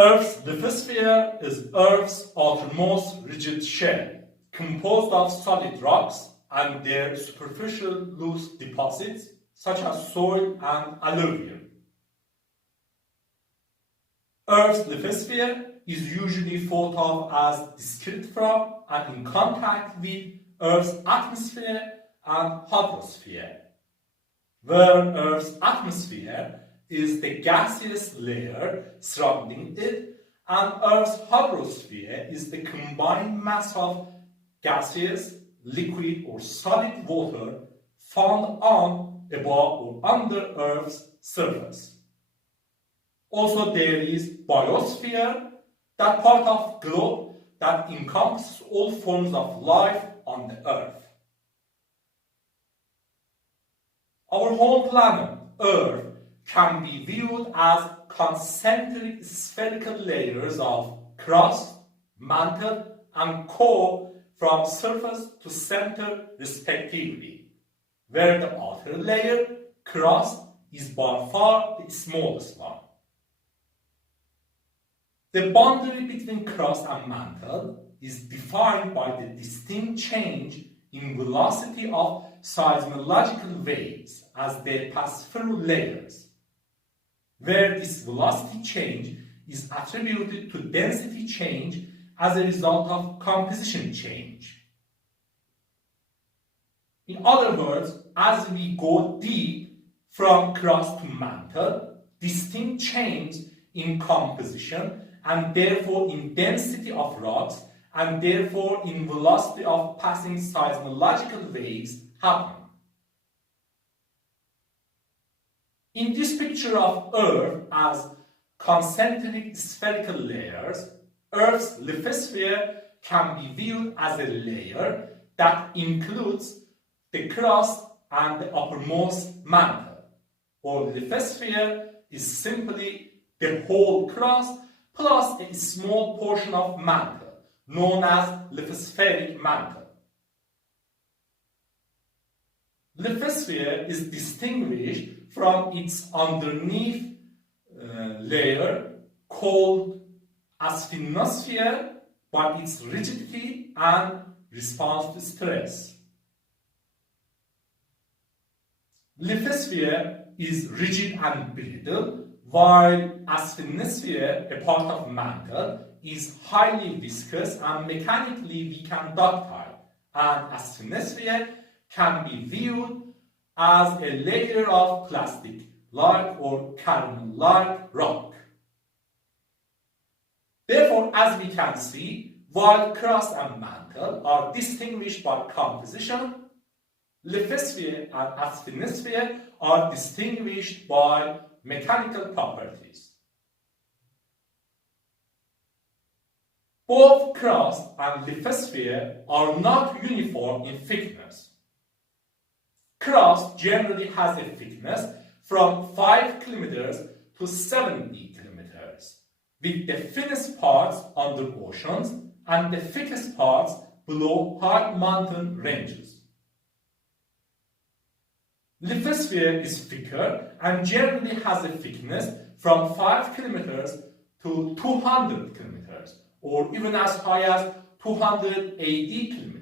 Earth's lithosphere is Earth's outermost rigid shell, composed of solid rocks and their superficial loose deposits, such as soil and alluvium. Earth's lithosphere is usually thought of as discrete from and in contact with Earth's atmosphere and hydrosphere, where Earth's atmosphere is the gaseous layer surrounding it, and Earth's hydrosphere is the combined mass of gaseous, liquid or solid water found on, above or under Earth's surface. Also there is biosphere, that part of globe that encompasses all forms of life on the Earth. Our home planet, Earth, can be viewed as concentric spherical layers of crust, mantle, and core from surface to center respectively, where the outer layer, crust, is by far the smallest one. The boundary between crust and mantle is defined by the distinct change in velocity of seismological waves as they pass through layers, where this velocity change is attributed to density change as a result of composition change. In other words, as we go deep from crust to mantle, distinct change in composition and therefore in density of rocks and therefore in velocity of passing seismological waves happen. In this picture of Earth as concentric spherical layers, Earth's lithosphere can be viewed as a layer that includes the crust and the uppermost mantle, or lithosphere is simply the whole crust plus a small portion of mantle, known as lithospheric mantle. Lithosphere is distinguished from its underneath layer called asthenosphere by its rigidity and response to stress. Lithosphere is rigid and brittle, while asthenosphere, a part of mantle, is highly viscous and mechanically weak and ductile, and asthenosphere can be viewed as a layer of plastic-like or caramel-like rock. Therefore, as we can see, while crust and mantle are distinguished by composition, lithosphere and asthenosphere are distinguished by mechanical properties. Both crust and lithosphere are not uniform in thickness. Crust generally has a thickness from 5 km to 70 km, with the thinnest parts under oceans and the thickest parts below high mountain ranges. Lithosphere is thicker and generally has a thickness from 5 km to 200 km, or even as high as 280 km.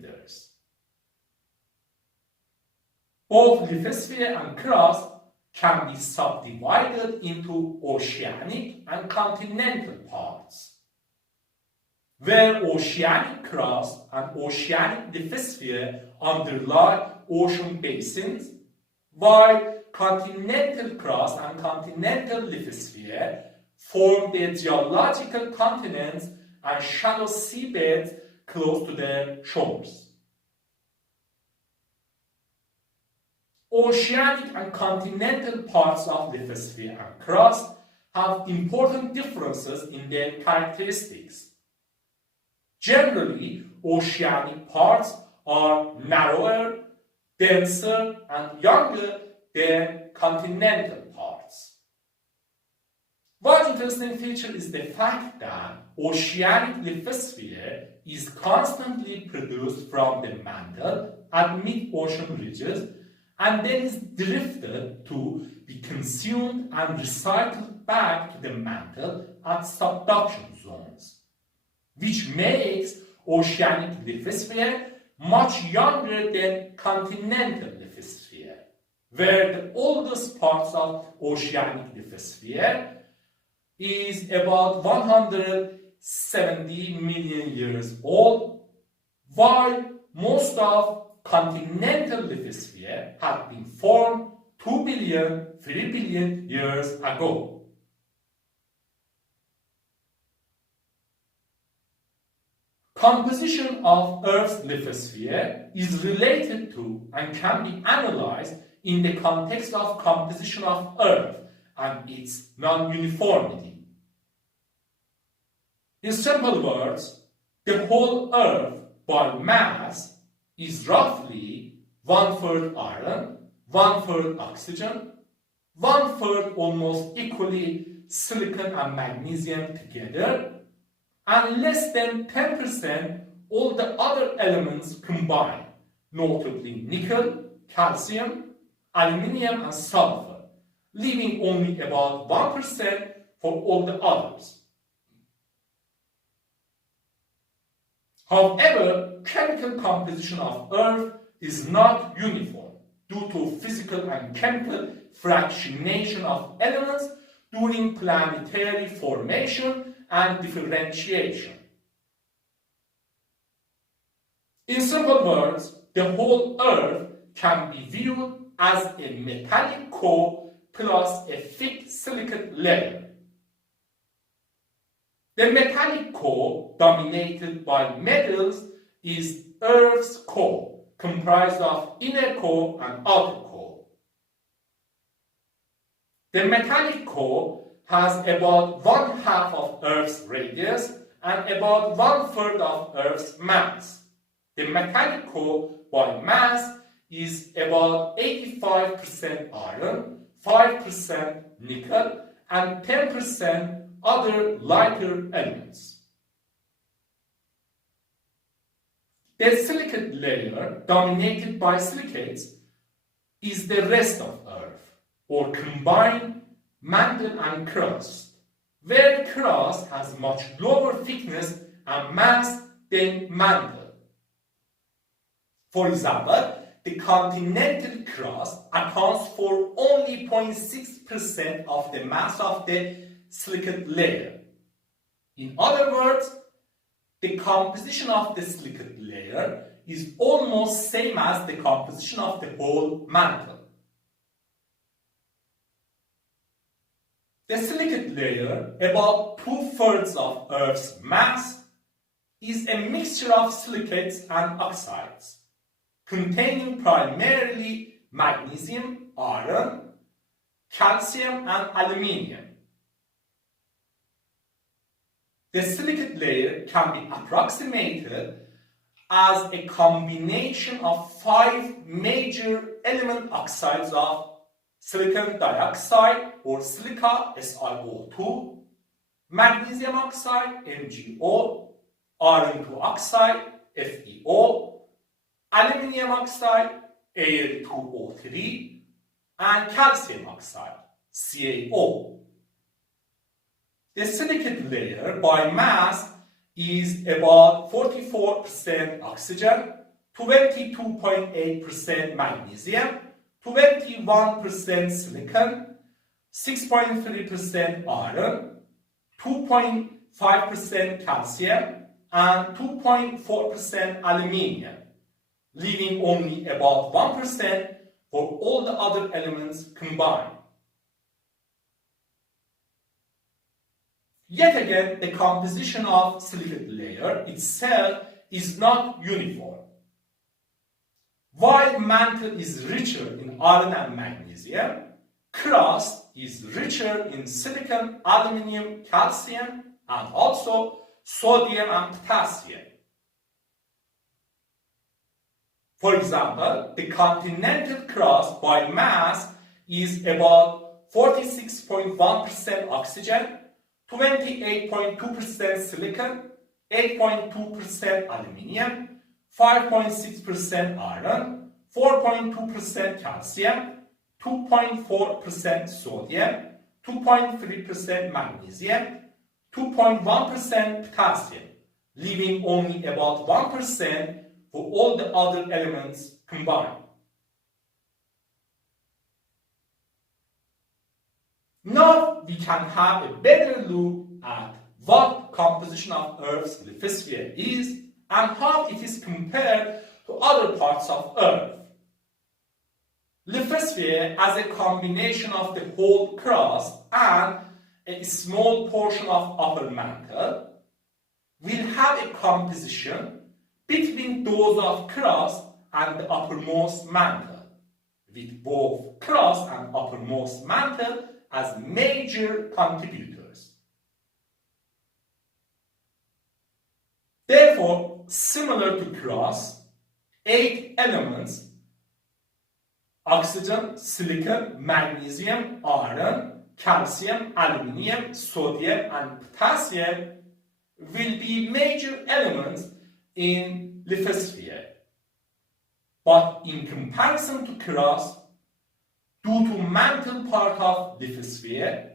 Both lithosphere and crust can be subdivided into oceanic and continental parts, where oceanic crust and oceanic lithosphere underlie ocean basins, while continental crust and continental lithosphere form the geological continents and shallow seabeds close to their shores. Oceanic and continental parts of lithosphere and crust have important differences in their characteristics. Generally, oceanic parts are narrower, denser, and younger than continental parts. One interesting feature is the fact that oceanic lithosphere is constantly produced from the mantle at mid-ocean ridges, and then is drifted to be consumed and recycled back to the mantle at subduction zones, which makes oceanic lithosphere much younger than continental lithosphere, where the oldest parts of oceanic lithosphere is about 170 million years old, while most of continental lithosphere had been formed 2 billion, 3 billion years ago. Composition of Earth's lithosphere is related to and can be analyzed in the context of composition of Earth and its non-uniformity. In simple words, the whole Earth by mass is roughly 1/3 iron, 1/3 oxygen, 1/3 almost equally silicon and magnesium together, and less than 10% all the other elements combined, notably nickel, calcium, aluminium, and sulfur, leaving only about 1% for all the others. However, chemical composition of Earth is not uniform due to physical and chemical fractionation of elements during planetary formation and differentiation. In simple words, the whole Earth can be viewed as a metallic core plus a thick silicate layer. The metallic core, dominated by metals, is Earth's core, comprised of inner core and outer core. The metallic core has about 1/2 of Earth's radius and about 1/3 of Earth's mass. The metallic core by mass is about 85% iron, 5% nickel, and 10% other lighter elements. The silicate layer, dominated by silicates, is the rest of Earth, or combined mantle and crust, where crust has much lower thickness and mass than mantle. For example, the continental crust accounts for only 0.6% of the mass of the silicate layer. In other words, the composition of the silicate layer is almost same as the composition of the whole mantle. The silicate layer, about 2/3 of Earth's mass, is a mixture of silicates and oxides, containing primarily magnesium, iron, calcium, and aluminium. The silicate layer can be approximated as a combination of 5 major element oxides of silicon dioxide or silica, SiO2, magnesium oxide, MgO, iron 2 oxide, FeO, aluminium oxide, Al2O3, and calcium oxide, CaO. The silicate layer by mass is about 44% oxygen, 22.8% magnesium, 21% silicon, 6.3% iron, 2.5% calcium, and 2.4% aluminium, leaving only about 1% for all the other elements combined. Yet again, the composition of silicate layer itself is not uniform. While mantle is richer in iron and magnesium, crust is richer in silicon, aluminium, calcium, and also sodium and potassium. For example, the continental crust by mass is about 46.1% oxygen, 28.2% silicon, 8.2% aluminium, 5.6% iron, 4.2% calcium, 2.4% sodium, 2.3% magnesium, 2.1% potassium, leaving only about 1% for all the other elements combined. Now we can have a better look at what composition of Earth's lithosphere is and how it is compared to other parts of Earth. Lithosphere, as a combination of the whole crust and a small portion of upper mantle, will have a composition between those of crust and the uppermost mantle, with both crust and uppermost mantle as major contributors. Therefore, similar to crust, 8 elements, oxygen, silicon, magnesium, iron, calcium, aluminium, sodium, and potassium, will be major elements in lithosphere. But in comparison to crust, due to mantle part of lithosphere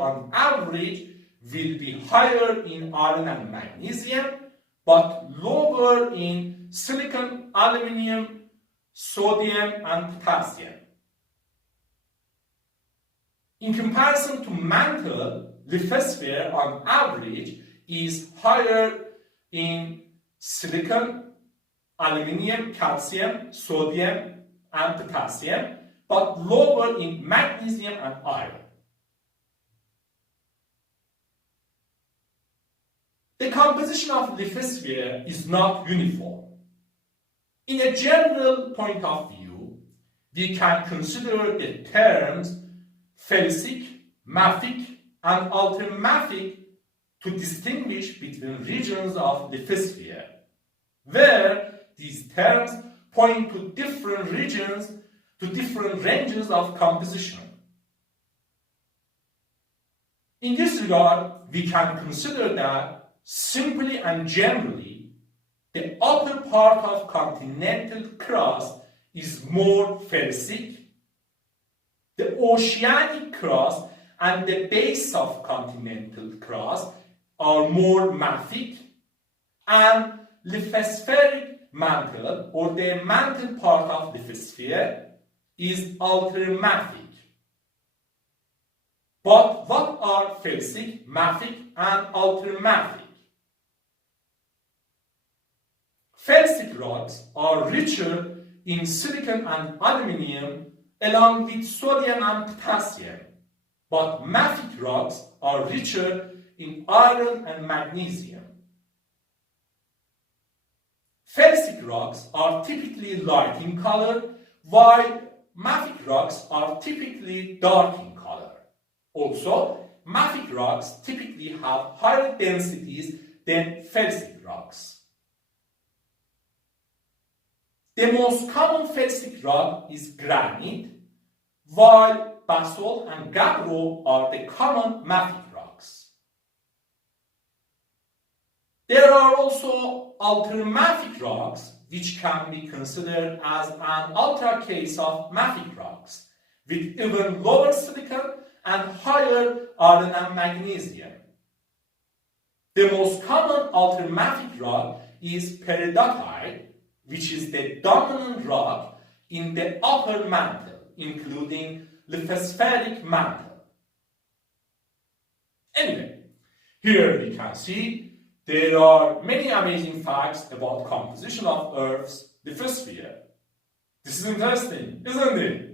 on average will be higher in iron and magnesium, but lower in silicon, aluminium, sodium, and potassium. In comparison to mantle, lithosphere on average is higher in silicon, aluminium, calcium, sodium, and potassium, but lower in magnesium and iron. The composition of lithosphere is not uniform. In a general point of view, we can consider the terms felsic, mafic, and ultramafic to distinguish between regions of lithosphere, where these terms point to different regions, to different ranges of composition. In this regard, we can consider that simply and generally, the upper part of continental crust is more felsic, the oceanic crust and the base of continental crust are more mafic, and lithospheric mantle, or the mantle part of lithosphere, is ultramafic. But what are felsic, mafic, and ultramafic? Felsic rocks are richer in silicon and aluminium along with sodium and potassium, but mafic rocks are richer in iron and magnesium. Felsic rocks are typically light in color, while mafic rocks are typically dark in color. Also, mafic rocks typically have higher densities than felsic rocks. The most common felsic rock is granite, while basalt and gabbro are the common mafic rocks. There are also ultramafic rocks, which can be considered as an ultra case of mafic rocks, with even lower silicon and higher iron and magnesium. The most common ultramafic rock is peridotite, which is the dominant rock in the upper mantle, including lithospheric mantle. Anyway, here we can see there are many amazing facts about composition of Earth's lithosphere. This is interesting, isn't it?